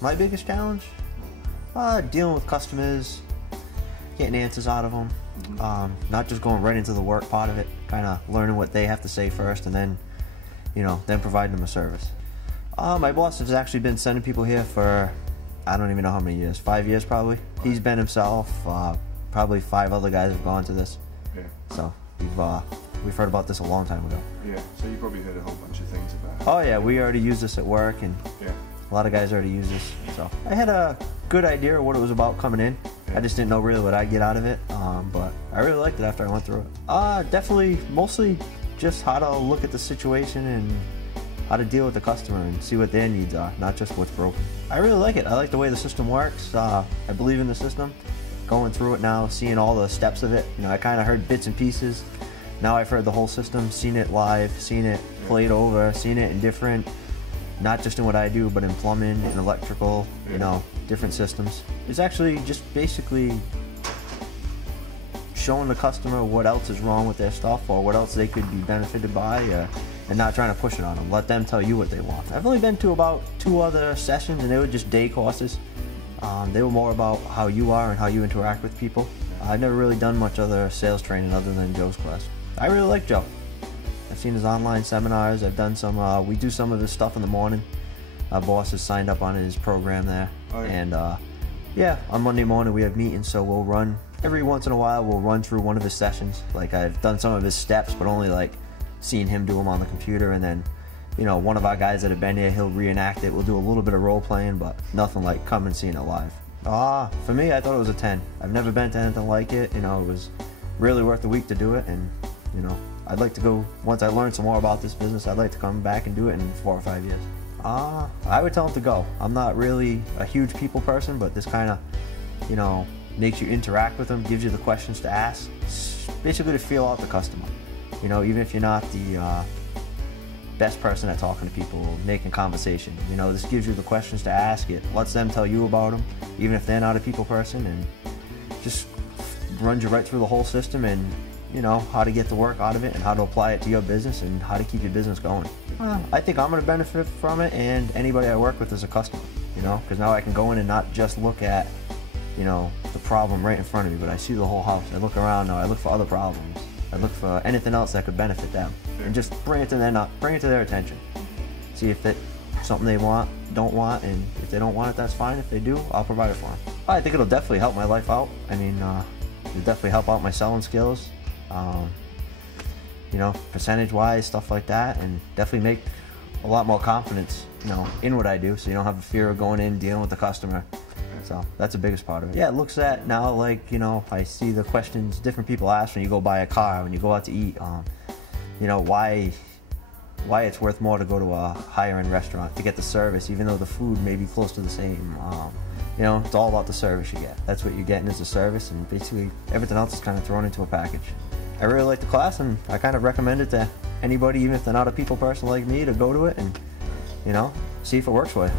My biggest challenge? Dealing with customers, getting answers out of them, not just going right into the work part of it, kind of learning what they have to say first and then, then providing them a service. My boss has actually been sending people here for, I don't even know how many years, 5 years probably. He's been himself, probably 5 other guys have gone to this. Yeah. So we've heard about this a long time ago. Yeah, so you probably heard a whole bunch of things about it. Oh yeah, we already use this at work, and yeah. a lot of guys already use this. So I had a good idea of what it was about coming in. Yeah. I just didn't know really what I'd get out of it, but I really liked it after I went through it. Definitely, mostly just how to look at the situation and how to deal with the customer and see what their needs are, not just what's broken. I really like it. I like the way the system works. I believe in the system. Going through it now, seeing all the steps of it. I kind of heard bits and pieces. Now I've heard the whole system, seen it live, seen it played over, seen it in different, not just in what I do, but in plumbing and electrical, different systems. It's actually just basically showing the customer what else is wrong with their stuff or what else they could be benefited by, and not trying to push it on them. Let them tell you what they want. I've only been to about 2 other sessions, and they were just day courses. They were more about how you are and how you interact with people. I've never really done much other sales training other than Joe's class. I really like Joe. I've seen his online seminars. I've done some, we do some of his stuff in the morning. Our boss has signed up on his program there. Oh, yeah. And yeah, on Monday morning we have meetings, so we'll run, every once in a while we'll run through one of his sessions. Like I've done some of his steps, but only like seeing him do them on the computer, and then one of our guys that have been here, he'll reenact it. We'll do a little bit of role playing, but nothing like coming and seeing it live. For me, I thought it was a 10. I've never been to anything like it. It was really worth the week to do it, and I'd like to go, once I learn some more about this business, I'd like to come back and do it in 4 or 5 years. I would tell them to go. I'm not really a huge people person, but this kind of, makes you interact with them, gives you the questions to ask. It's basically to feel out the customer. Even if you're not the best person at talking to people, making conversation. This gives you the questions to ask. It lets them tell you about them, even if they're not a people person, and just runs you right through the whole system and, how to get the work out of it and how to apply it to your business and how to keep your business going. I think I'm going to benefit from it, and anybody I work with is a customer, because now I can go in and not just look at, the problem right in front of me, but I see the whole house. I look around now, I look for other problems. I look for anything else that could benefit them, and just bring it to their attention. See if it's something they don't want, and if they don't want it, that's fine. If they do, I'll provide it for them. I think it'll definitely help my life out. I mean, it'll definitely help out my selling skills, percentage-wise, stuff like that, and definitely make a lot more confidence, in what I do, so you don't have a fear of going in, dealing with the customer. So that's the biggest part of it. Yeah, it looks at now like, I see the questions different people ask when you go buy a car, when you go out to eat, why it's worth more to go to a higher end restaurant to get the service, even though the food may be close to the same. It's all about the service you get. That's what you're getting is the service, and basically everything else is kind of thrown into a package. I really like the class, and I kind of recommend it to anybody, even if they're not a people person like me, to go to it and, see if it works for you.